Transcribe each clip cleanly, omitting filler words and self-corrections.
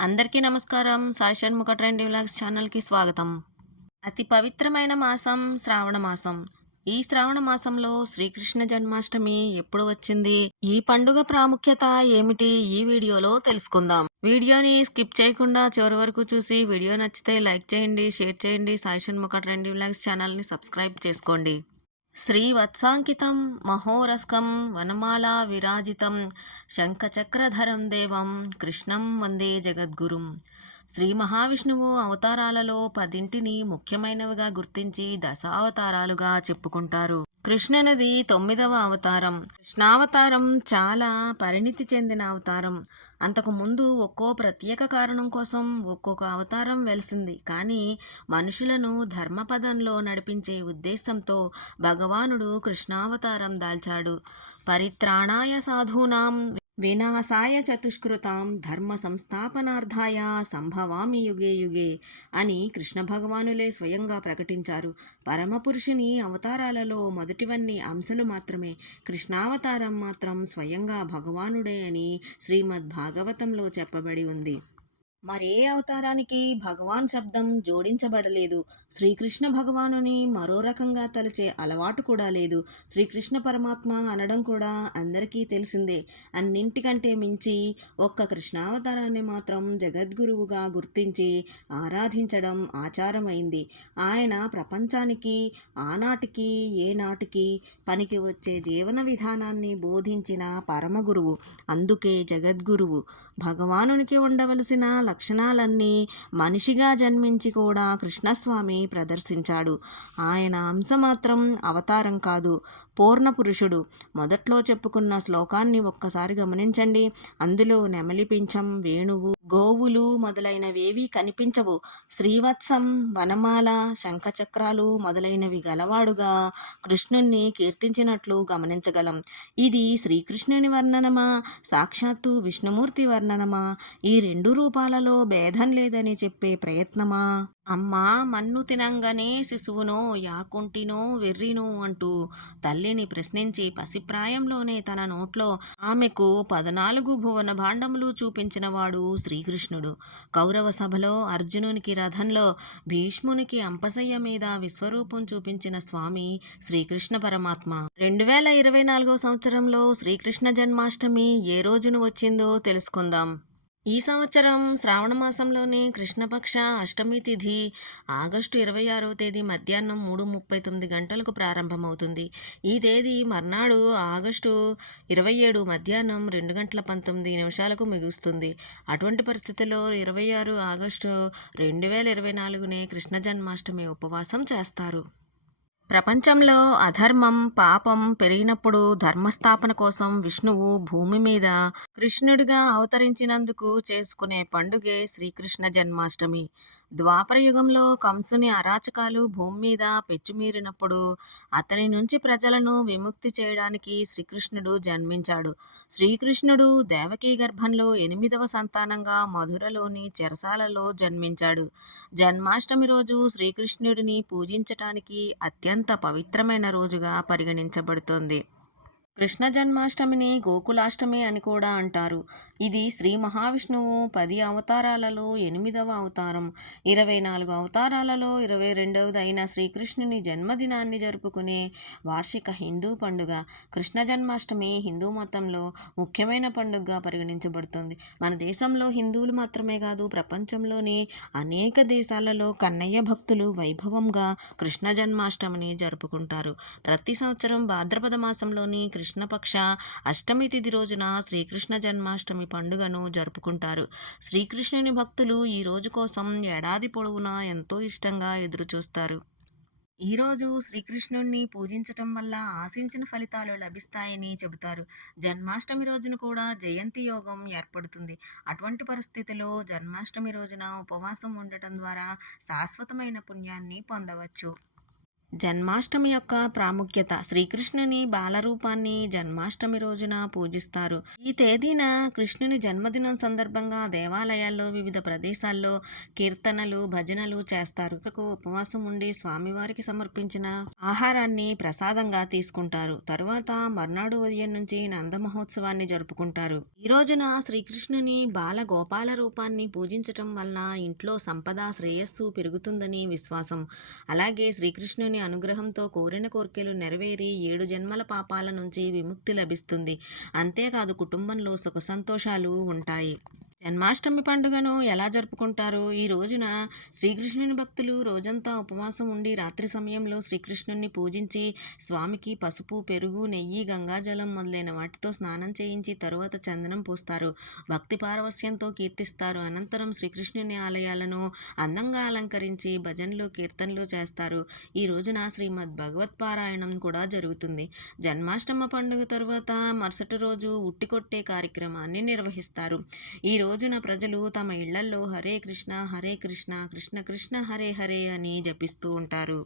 అందరికీ నమస్కారం. Sai Shanmukha trendy vlogs ఛానల్‌కి స్వాగతం. అతి పవిత్రమైన మాసం శ్రావణ మాసం. ఈ శ్రావణ మాసంలో శ్రీకృష్ణ జన్మాష్టమి ఎప్పుడు వచ్చింది? ఈ పండుగ ప్రాముఖ్యత ఏమిటి? ఈ వీడియోలో తెలుసుకుందాం. వీడియోని స్కిప్ చేయకుండా చివరి వరకు చూసి వీడియో నచ్చితే లైక్ చేయండి, షేర్ చేయండి. సాయి షణ్ముఖ ట్రెండీ వ్లాగ్స్ ఛానల్‌ని సబ్స్క్రైబ్ చేసుకోండి. శ్రీవత్సాంకితం మహోరస్కం వనమాలా విరాజితం శంఖచక్రధరం దేవం కృష్ణం వందే జగద్గురుం. శ్రీ మహావిష్ణువు అవతారాలలో 10ంటిని ముఖ్యమైనవిగా గుర్తించి దశావతారాలుగా చెప్పుకుంటారు. కృష్ణునిది 9వ అవతారం. కృష్ణావతారం చాలా పరిణితి చెందిన అవతారం. అంతకు ముందు ఒక్కో ప్రత్యేక కారణం కోసం ఒక్కొక్క అవతారం వెలిసింది. కానీ మనుషులను ధర్మపదంలో నడిపించే ఉద్దేశంతో భగవానుడు కృష్ణావతారం దాల్చాడు. పరిత్రాణాయ సాధూనాం వినాశాయ చతుష్కృతాం ధర్మ సంస్థాపనార్థాయ సంభవామి యుగే యుగే అని కృష్ణ భగవానులే స్వయంగా ప్రకటించారు. పరమపురుషుని అవతారాలలో మొదటివన్నీ అంశలు మాత్రమే. కృష్ణావతారం మాత్రం స్వయంగా భగవానుడే అని శ్రీమద్ భాగవతంలో చెప్పబడి ఉంది. మరే అవతారానికి భగవాన్ శబ్దం జోడించబడలేదు. శ్రీకృష్ణ భగవానుని మరో రకంగా తలచే అలవాటు కూడా లేదు. శ్రీకృష్ణ పరమాత్మ అనడం కూడా అందరికీ తెలిసిందే. అన్నింటికంటే మించి ఒక్క కృష్ణావతారాన్ని మాత్రం జగద్గురువుగా గుర్తించి ఆరాధించడం ఆచారమైంది. ఆయన ప్రపంచానికి ఆనాటికి ఏనాటికి పనికి వచ్చే జీవన విధానాన్ని బోధించిన పరమగురువు. అందుకే జగద్గురువు. భగవానునికి ఉండవలసిన లక్షణాలన్నీ మనిషిగా జన్మించి కూడా కృష్ణస్వామి ప్రదర్శించాడు. ఆయన అంశ మాత్రం అవతారం కాదు, పూర్ణ పురుషుడు. మొదట్లో చెప్పుకున్న శ్లోకాన్ని ఒక్కసారి గమనించండి. అందులో నెమలి పింఛం, వేణువు, గోవులు మొదలైనవేవీ కనిపించవు. శ్రీవత్సం, వనమాల, శంఖచక్రాలు మొదలైనవి గలవాడుగా కృష్ణుణ్ణి కీర్తించినట్లు గమనించగలం. ఇది శ్రీకృష్ణుని వర్ణనమా, సాక్షాత్తు విష్ణుమూర్తి వర్ణనమా? ఈ రెండు రూపాలలో భేదం లేదని చెప్పే ప్రయత్నమా? అమ్మా మన్ను తినంగానే శిశువునో యాకుంటినో వెర్రినో అంటూ తల్లిని ప్రశ్నించి పసిప్రాయంలోనే తన నోట్లో ఆమెకు 14 భువన భాండములు చూపించినవాడు శ్రీకృష్ణుడు. కౌరవ సభలో అర్జునునికి రథంలో, భీష్మునికి అంపశయ్య మీద విశ్వరూపం చూపించిన స్వామి శ్రీకృష్ణ పరమాత్మ. 2024 సంవత్సరంలో శ్రీకృష్ణ జన్మాష్టమి ఏ రోజున వచ్చిందో తెలుసుకుందాం. ఈ సంవత్సరం శ్రావణ మాసంలోని కృష్ణపక్ష అష్టమి తిథి ఆగస్టు 26వ తేదీ మధ్యాహ్నం 3:39 గంటలకు ప్రారంభమవుతుంది. ఈ తేదీ మర్నాడు ఆగస్టు 27 మధ్యాహ్నం 2:19 ముగుస్తుంది. అటువంటి పరిస్థితుల్లో 26 ఆగస్టు 2024నే కృష్ణ జన్మాష్టమి ఉపవాసం చేస్తారు. ప్రపంచంలో అధర్మం, పాపం పెరిగినప్పుడు ధర్మస్థాపన కోసం విష్ణువు భూమి మీద కృష్ణుడిగా అవతరించినందుకు చేసుకునే పండుగే శ్రీకృష్ణ జన్మాష్టమి. ద్వాపర యుగంలో కంసుని అరాచకాలు భూమి మీద పెచ్చుమీరినప్పుడు అతని నుంచి ప్రజలను విముక్తి చేయడానికి శ్రీకృష్ణుడు జన్మించాడు. శ్రీకృష్ణుడు దేవకీ గర్భంలో 8వ సంతానంగా మధురలోని చెరసాలలో జన్మించాడు. జన్మాష్టమి రోజు శ్రీకృష్ణుడిని పూజించటానికి అత్యంత పవిత్రమైన రోజుగా పరిగణించబడుతోంది. కృష్ణ జన్మాష్టమిని గోకులాష్టమి అని కూడా అంటారు. ఇది శ్రీ మహావిష్ణువు 10 అవతారాలలో 8వ అవతారం. 24 అవతారాలలో 22వది అయిన శ్రీకృష్ణుని జన్మదినాన్ని జరుపుకునే వార్షిక హిందూ పండుగ. కృష్ణ జన్మాష్టమి హిందూ మతంలో ముఖ్యమైన పండుగగా పరిగణించబడుతుంది. మన దేశంలో హిందువులు మాత్రమే కాదు, ప్రపంచంలోని అనేక దేశాలలో కన్నయ్య భక్తులు వైభవంగా కృష్ణ జన్మాష్టమిని జరుపుకుంటారు. ప్రతి సంవత్సరం భాద్రపద మాసంలోని కృష్ణపక్ష అష్టమి తిథి రోజున శ్రీకృష్ణ జన్మాష్టమి పండుగను జరుపుకుంటారు. శ్రీకృష్ణుని భక్తులు ఈ రోజు కోసం ఏడాది పొడవునా ఎంతో ఇష్టంగా ఎదురుచూస్తారు. ఈరోజు శ్రీకృష్ణుణ్ణి పూజించటం వల్ల ఆశించిన ఫలితాలు లభిస్తాయని చెబుతారు. జన్మాష్టమి రోజున కూడా జయంతి యోగం ఏర్పడుతుంది. అటువంటి పరిస్థితిలో జన్మాష్టమి రోజున ఉపవాసం ఉండటం ద్వారా శాశ్వతమైన పుణ్యాన్ని పొందవచ్చు. జన్మాష్టమి యొక్క ప్రాముఖ్యత. శ్రీకృష్ణుని బాలరూపాన్ని జన్మాష్టమి రోజున పూజిస్తారు. ఈ తేదీన కృష్ణుని జన్మదినం సందర్భంగా దేవాలయాల్లో వివిధ ప్రదేశాల్లో కీర్తనలు, భజనలు చేస్తారు. ఉపవాసం ఉండి స్వామివారికి సమర్పించిన ఆహారాన్ని ప్రసాదంగా తీసుకుంటారు. తరువాత మర్నాడు ఉదయం నుంచి నంద మహోత్సవాన్ని జరుపుకుంటారు. ఈ రోజున శ్రీకృష్ణుని బాల గోపాల రూపాన్ని పూజించటం వలన ఇంట్లో సంపద, శ్రేయస్సు పెరుగుతుందని విశ్వాసం. అలాగే శ్రీకృష్ణుని అనుగ్రహంతో కోరిన కోర్కెలు నెరవేరి 7 జన్మల పాపాల నుంచి విముక్తి లభిస్తుంది. అంతేకాదు కుటుంబంలో సుఖ సంతోషాలు ఉంటాయి. జన్మాష్టమి పండుగను ఎలా జరుపుకుంటారు? ఈ రోజున శ్రీకృష్ణుని భక్తులు రోజంతా ఉపవాసం ఉండి రాత్రి సమయంలో శ్రీకృష్ణుని పూజించి స్వామికి పసుపు, పెరుగు, నెయ్యి, గంగాజలం మొదలైన వాటితో స్నానం చేయించి తరువాత చందనం పూస్తారు. భక్తి పారవస్యంతో కీర్తిస్తారు. అనంతరం శ్రీకృష్ణుని ఆలయాలను అందంగా అలంకరించి భజనలు, కీర్తనలు చేస్తారు. ఈ రోజున శ్రీమద్ భగవత్పారాయణం కూడా జరుగుతుంది. జన్మాష్టమి పండుగ తరువాత మరుసటి రోజు ఉట్టికొట్టే కార్యక్రమాన్ని నిర్వహిస్తారు. ఈ రోజున ప్రజలు తమ ఇళ్లల్లో హరే కృష్ణ కృష్ణ కృష్ణ హరే హరే అని జపిస్తూ ఉంటారు.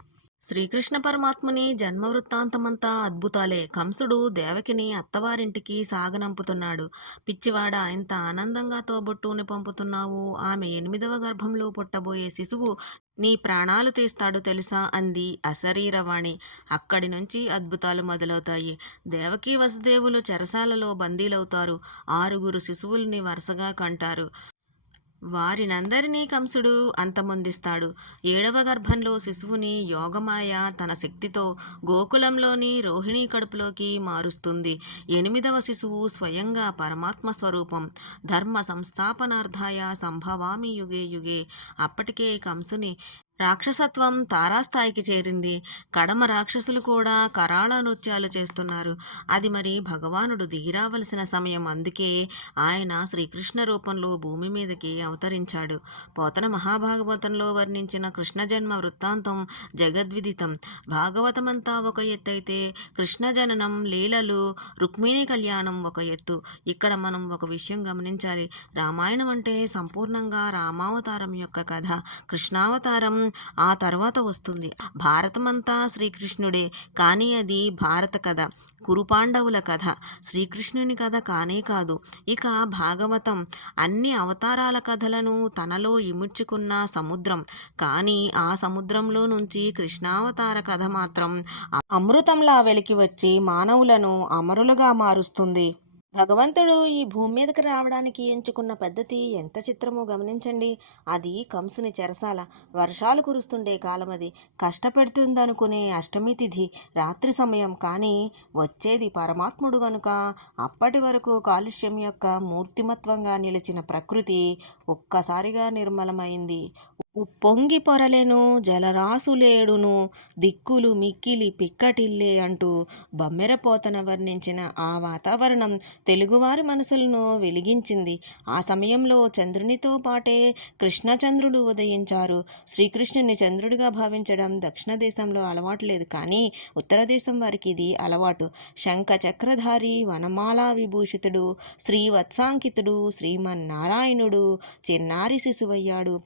శ్రీకృష్ణ పరమాత్ముని జన్మ వృత్తాంతమంతా అద్భుతాలే. కంసుడు దేవకిని అత్తవారింటికి సాగనంపుతున్నాడు. పిచ్చివాడ, ఇంత ఆనందంగా తోబుట్టుని పంపుతున్నావు. ఆమె 8వ గర్భంలో పుట్టబోయే శిశువు నీ ప్రాణాలు తీస్తాడు తెలుసా అంది అశరీరవాణి. అక్కడి నుంచి అద్భుతాలు మొదలవుతాయి. దేవకీ వసుదేవులు చెరసాలలో బందీలవుతారు. 6 శిశువుల్ని వరుసగా కంటారు. వారినందరినీ కంసుడు అంతమొందిస్తాడు. 7వ గర్భంలో శిశువుని యోగమాయ తన శక్తితో గోకులంలోని రోహిణీ కడుపులోకి మారుస్తుంది. 8వ శిశువు స్వయంగా పరమాత్మ స్వరూపం. ధర్మ సంస్థాపనార్థాయ సంభవామి యుగే యుగే. అప్పటికే కంసుని రాక్షసత్వం తారాస్థాయికి చేరింది. కడమ రాక్షసులు కూడా కరాళ నృత్యాలు చేస్తున్నారు. అది మరి భగవానుడు దిగిరావలసిన సమయం. అందుకే ఆయన శ్రీకృష్ణ రూపంలో భూమి మీదకి అవతరించాడు. పోతన మహాభాగవతంలో వర్ణించిన కృష్ణ జన్మ వృత్తాంతం జగద్విదితం. భాగవతమంతా ఒక ఎత్తైతే కృష్ణ జననం, లీలలు, రుక్మిణీ కళ్యాణం ఒక ఎత్తు. ఇక్కడ మనం ఒక విషయం గమనించాలి. రామాయణం అంటే సంపూర్ణంగా రామావతారం యొక్క కథ. కృష్ణావతారం ఆ తర్వాత వస్తుంది. భారతమంతా శ్రీకృష్ణుడే, కానీ అది భారత కథ, కురుపాండవుల కథ, శ్రీకృష్ణుని కథ కానే కాదు. ఇక భాగవతం అన్ని అవతారాల కథలను తనలో ఇముడ్చుకున్న సముద్రం. కానీ ఆ సముద్రంలో నుంచి కృష్ణావతార కథ మాత్రం అమృతంలా వెలికి వచ్చి మానవులను అమరులుగా మారుస్తుంది. భగవంతుడు ఈ భూమి మీదకి రావడానికి ఎంచుకున్న పద్ధతి ఎంత చిత్రమో గమనించండి. అది కంసుని చెరసాల. వర్షాలు కురుస్తుండే కాలం అది. కష్టపెడుతుందనుకునే అష్టమి తిథి రాత్రి సమయం. కానీ వచ్చేది పరమాత్ముడు గనుక అప్పటి వరకు కాలుష్యం యొక్క మూర్తిమత్వంగా నిలిచిన ప్రకృతి ఒక్కసారిగా నిర్మలమైంది. ఉప్పొంగి పొరలెను జలరాసులేడును దిక్కులు మిక్కిలి పిక్కటిల్లే అంటూ బమ్మెరపోతన వర్ణించిన ఆ వాతావరణం తెలుగువారి మనసులను వెలిగించింది. ఆ సమయంలో చంద్రునితో పాటే కృష్ణచంద్రుడు ఉదయించారు. శ్రీకృష్ణుని చంద్రుడిగా భావించడం దక్షిణ దేశంలో అలవాటు లేదు, కానీ ఉత్తర దేశం వారికి ఇది అలవాటు. శంఖ చక్రధారి, వనమాలా విభూషితుడు, శ్రీవత్సాంకితుడు శ్రీమన్నారాయణుడు చిన్నారి శిశువయ్యాడు.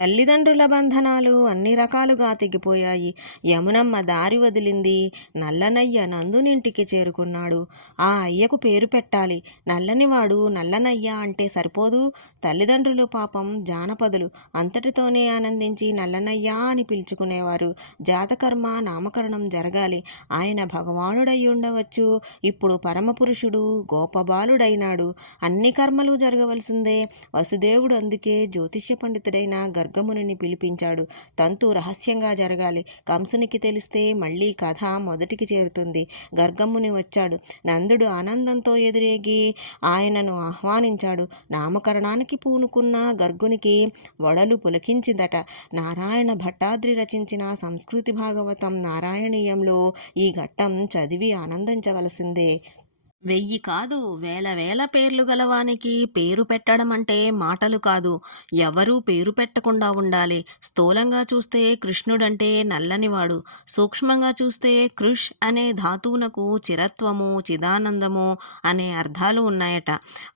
తల్లిదండ్రుల బంధనాలు అన్ని రకాలుగా తెగిపోయాయి. యమునమ్మ దారి వదిలింది. నల్లనయ్య నందునింటికి చేరుకున్నాడు. ఆ అయ్యకు పేరు పెట్టాలి. నల్లనివాడు నల్లనయ్య అంటే సరిపోదు. తల్లిదండ్రులు పాపం జానపదులు. అంతటితోనే ఆనందించి నల్లనయ్య అని పిలుచుకునేవారు. జాతకర్మ నామకరణం జరగాలి. ఆయన భగవానుడై ఉండవచ్చు. ఇప్పుడు పరమపురుషుడు గోపబాలుడైనాడు. అన్ని కర్మలు జరగవలసిందే. వసుదేవుడు అందుకే జ్యోతిష్య పండితుడైన గర్గమునిని పిలిపించాడు. తంతు రహస్యంగా జరగాలి. కంసునికి తెలిస్తే మళ్ళీ కథ మొదటికి చేరుతుంది. గర్గముని వచ్చాడు. నందుడు ఆనందంతో ఎదురేగి ఆయనను ఆహ్వానించాడు. నామకరణానికి పూనుకున్న గర్గునికి వడలు పులకించిందట. నారాయణ భట్టాద్రి రచించిన సంస్కృతి భాగవతం నారాయణీయంలో ఈ ఘట్టం చదివి ఆనందించవలసిందే. వెయ్యి కాదు, వేల వేల పేర్లు గలవానికి పేరు పెట్టడం అంటే మాటలు కాదు. ఎవరూ పేరు పెట్టకుండా ఉండాలి. స్థూలంగా చూస్తే కృష్ణుడంటే నల్లనివాడు. సూక్ష్మంగా చూస్తే కృష్ అనే ధాతువునకు చిరత్వము, చిదానందము అనే అర్థాలు ఉన్నాయట.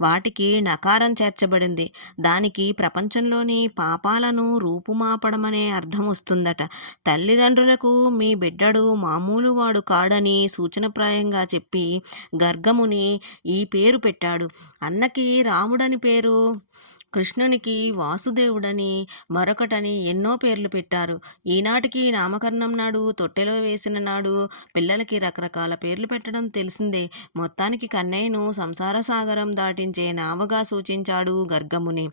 వాటికి నకారం చేర్చబడింది. దానికి ప్రపంచంలోని పాపాలను రూపుమాపడమనే అర్థం వస్తుందట. తల్లిదండ్రులకు మీ బిడ్డడు మామూలు వాడు కాడని సూచనప్రాయంగా చెప్పి గర్గముని ఈ పేరు పెట్టాడు. అన్నకి రాముడని పేరు, కృష్ణునికి వాసుదేవుడని, మరొకటని ఎన్నో పేర్లు పెట్టారు. ఈనాటికి నామకరణం నాడు, తొట్టెలో వేసిన నాడు పిల్లలకి రకరకాల పేర్లు పెట్టడం తెలిసిందే. మొత్తానికి కన్నయ్యను సంసార సాగరం దాటించే నావగా సూచించాడు గర్గముని.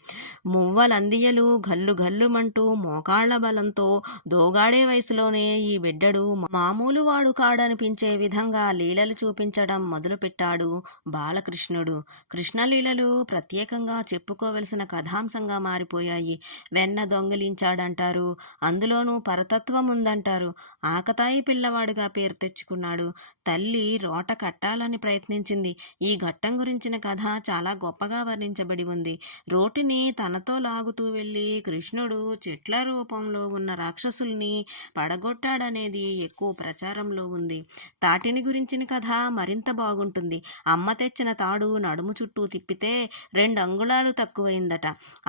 మువ్వలందియలు గల్లు గల్లుమంటూ మోకాళ్ల బలంతో దోగాడే వయసులోనే ఈ బిడ్డడు మామూలు వాడు కాడనిపించే విధంగా లీలలు చూపించడం మొదలుపెట్టాడు బాలకృష్ణుడు. కృష్ణలీలలు ప్రత్యేకంగా చెప్పుకోవలసిన కథాంశంగా మారిపోయాయి. వెన్న దొంగిలించాడంటారు, అందులోనూ పరతత్వం ఉందంటారు. ఆకతాయి పిల్లవాడిగా పేరు తెచ్చుకున్నాడు. తల్లి రోట కట్టాలని ప్రయత్నించింది. ఈ ఘట్టం గురించిన కథ చాలా గొప్పగా వర్ణించబడి ఉంది. రోటిని తనతో లాగుతూ వెళ్ళి కృష్ణుడు చెట్ల రూపంలో ఉన్న రాక్షసుల్ని పడగొట్టాడనేది ఎక్కువ ప్రచారంలో ఉంది. తాటిని గురించిన కథ మరింత బాగుంటుంది. అమ్మ తెచ్చిన తాడు నడుము చుట్టూ తిప్పితే 2 అంగుళాలు తక్కువైందట.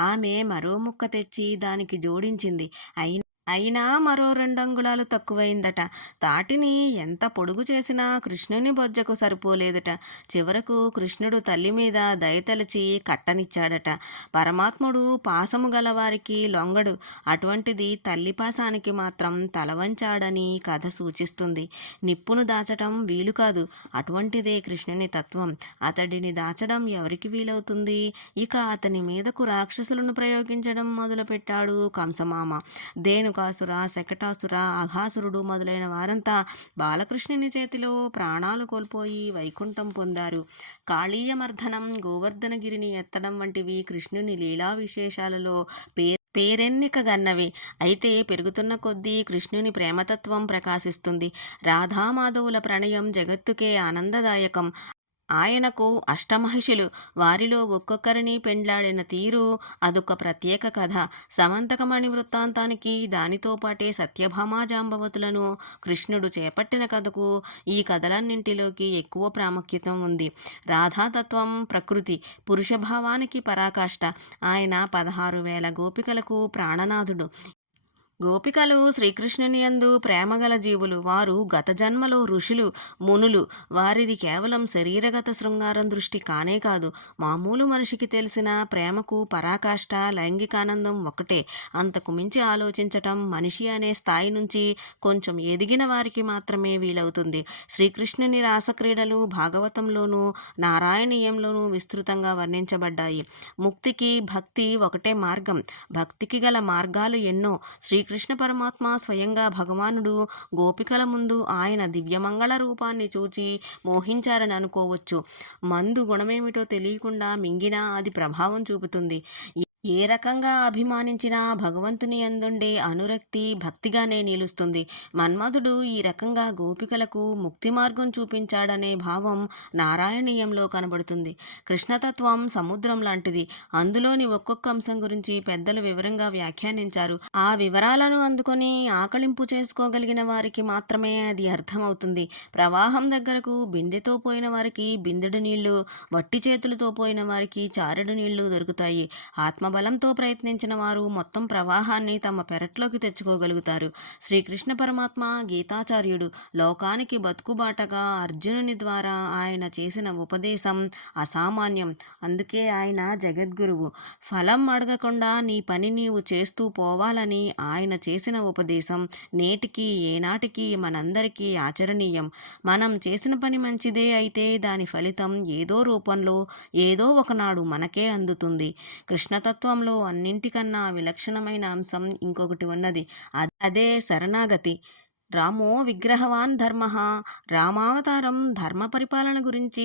ఆమె మరో ముక్క తెచ్చి దానికి జోడించింది. అయినా మరో 2 అంగుళాలు తక్కువైందట. తాటిని ఎంత పొడుగు చేసినా కృష్ణుని బొజ్జకు సరిపోలేదట. చివరకు కృష్ణుడు తల్లి మీద దయతలచి కట్టనిచ్చాడట. పరమాత్ముడు పాసము గలవారికి లొంగడు. అటువంటిది తల్లి పాసానికి మాత్రం తలవంచాడని కథ సూచిస్తుంది. నిప్పును దాచటం వీలు కాదు. అటువంటిదే కృష్ణుని తత్వం. అతడిని దాచడం ఎవరికి వీలవుతుంది? ఇక అతని మీదకు రాక్షసులను ప్రయోగించడం మొదలుపెట్టాడు కంసమామ. ధేనుకాసుర, శకటాసుర, అఘాసురుడు మొదలైన వారంతా బాలకృష్ణుని చేతిలో ప్రాణాలు కోల్పోయి వైకుంఠం పొందారు. కాళీయమర్ధనం, గోవర్ధనగిరిని ఎత్తడం వంటివి కృష్ణుని లీలా విశేషాలలో పేరెన్నికగన్నవి. అయితే పెరుగుతున్న కొద్దీ కృష్ణుని ప్రేమతత్వం ప్రకాశిస్తుంది. రాధామాధవుల ప్రణయం జగత్తుకే ఆనందదాయకం. ఆయనకు అష్టమహిషులు. వారిలో ఒక్కొక్కరిని పెండ్లాడిన తీరు అదొక ప్రత్యేక కథ. సమంతకమణి వృత్తాంతానికి దానితో పాటే సత్యభామా జాంబవతులను కృష్ణుడు చేపట్టిన కథకు ఈ కథలన్నింటిలోకి ఎక్కువ ప్రాముఖ్యత ఉంది. రాధాతత్వం ప్రకృతి, పురుషభావానికి పరాకాష్ట. ఆయన 16,000 గోపికలకు ప్రాణనాథుడు. గోపికలు శ్రీకృష్ణుని యందు ప్రేమగల జీవులు. వారు గత జన్మలో ఋషులు, మునులు. వారిది కేవలం శరీరగత శృంగారం దృష్టి కానే కాదు. మామూలు మనిషికి తెలిసిన ప్రేమకు పరాకాష్ట లైంగికానందం ఒకటే. అంతకు మించి ఆలోచించటం మనిషి అనే స్థాయి నుంచి కొంచెం ఎదిగిన వారికి మాత్రమే వీలవుతుంది. శ్రీకృష్ణుని రాసక్రీడలు భాగవతంలోనూ నారాయణీయంలోనూ విస్తృతంగా వర్ణించబడ్డాయి. ముక్తికి భక్తి ఒకటే మార్గం. భక్తికి గల మార్గాలు ఎన్నో. శ్రీకృష్ణ పరమాత్మ స్వయంగా భగవానుడు గోపికల ముందు ఆయన దివ్యమంగళ రూపాన్ని చూచి మోహించారని అనుకోవచ్చు. మందు గుణమేమిటో తెలియకుండా మింగినా అది ప్రభావం చూపుతుంది. ఏ రకంగా అభిమానించినా భగవంతుని యందుండే అనురక్తి భక్తిగానే నిలుస్తుంది. మన్మధుడు ఈ రకంగా గోపికలకు ముక్తి మార్గం చూపించాడనే భావం నారాయణీయంలో కనబడుతుంది. కృష్ణతత్వం సముద్రం లాంటిది. అందులోని ఒక్కొక్క అంశం గురించి పెద్దలు వివరంగా వ్యాఖ్యానించారు. ఆ వివరాలను అందుకొని ఆకళింపు చేసుకోగలిగిన వారికి మాత్రమే అది అర్థమవుతుంది. ప్రవాహం దగ్గరకు బిందెతో పోయిన వారికి బిందెడు నీళ్లు, వట్టి చేతులతో పోయిన వారికి చారెడు నీళ్లు దొరుకుతాయి. ఆత్మబలంతో ప్రయత్నించిన వారు మొత్తం ప్రవాహాన్ని తమ పెరట్లోకి తెచ్చుకోగలుగుతారు. శ్రీకృష్ణ పరమాత్మ గీతాచార్యుడు. లోకానికి బతుకుబాటగా అర్జునుని ద్వారా ఆయన చేసిన ఉపదేశం అసామాన్యం. అందుకే ఆయన జగద్గురువు. ఫలం అడగకుండా నీ పని నీవు చేస్తూ పోవాలని ఆయన చేసిన ఉపదేశం నేటికి ఏనాటికి మనందరికీ ఆచరణీయం. మనం చేసిన పని మంచిదే అయితే దాని ఫలితం ఏదో రూపంలో ఏదో ఒకనాడు మనకే అందుతుంది. కృష్ణతత్వంలో అన్నింటికన్నా విలక్షణమైన అంశం ఇంకొకటి ఉన్నది. అదే శరణాగతి. రామో విగ్రహవాన్ ధర్మ. రామావతారం ధర్మ పరిపాలన గురించి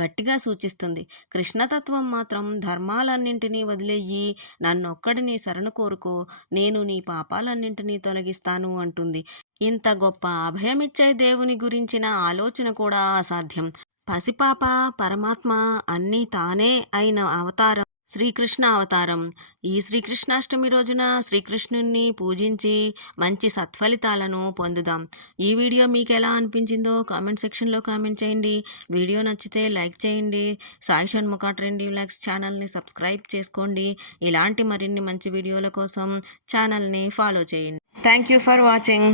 గట్టిగా సూచిస్తుంది. కృష్ణతత్వం మాత్రం ధర్మాలన్నింటినీ వదిలేయి నన్నొక్కడిని శరణు కోరుకో, నేను నీ పాపాలన్నింటినీ తొలగిస్తాను అంటుంది. ఇంత గొప్ప అభయమిచ్చే దేవుని గురించిన ఆలోచన కూడా అసాధ్యం. పసిపాప పరమాత్మ అన్నీ తానే అయిన అవతారం శ్రీకృష్ణ అవతారం. ఈ శ్రీకృష్ణాష్టమి రోజున శ్రీకృష్ణుణ్ణి పూజించి మంచి సత్ఫలితాలను పొందుదాం. ఈ వీడియో మీకు ఎలా అనిపించిందో కామెంట్ సెక్షన్లో కామెంట్ చేయండి. వీడియో నచ్చితే లైక్ చేయండి. సాయి షణ్ముఖ ట్రెండీ వ్లాగ్స్ ఛానల్ని సబ్స్క్రైబ్ చేసుకోండి. ఇలాంటి మరిన్ని మంచి వీడియోల కోసం ఛానల్ని ఫాలో చేయండి. Thank you for watching.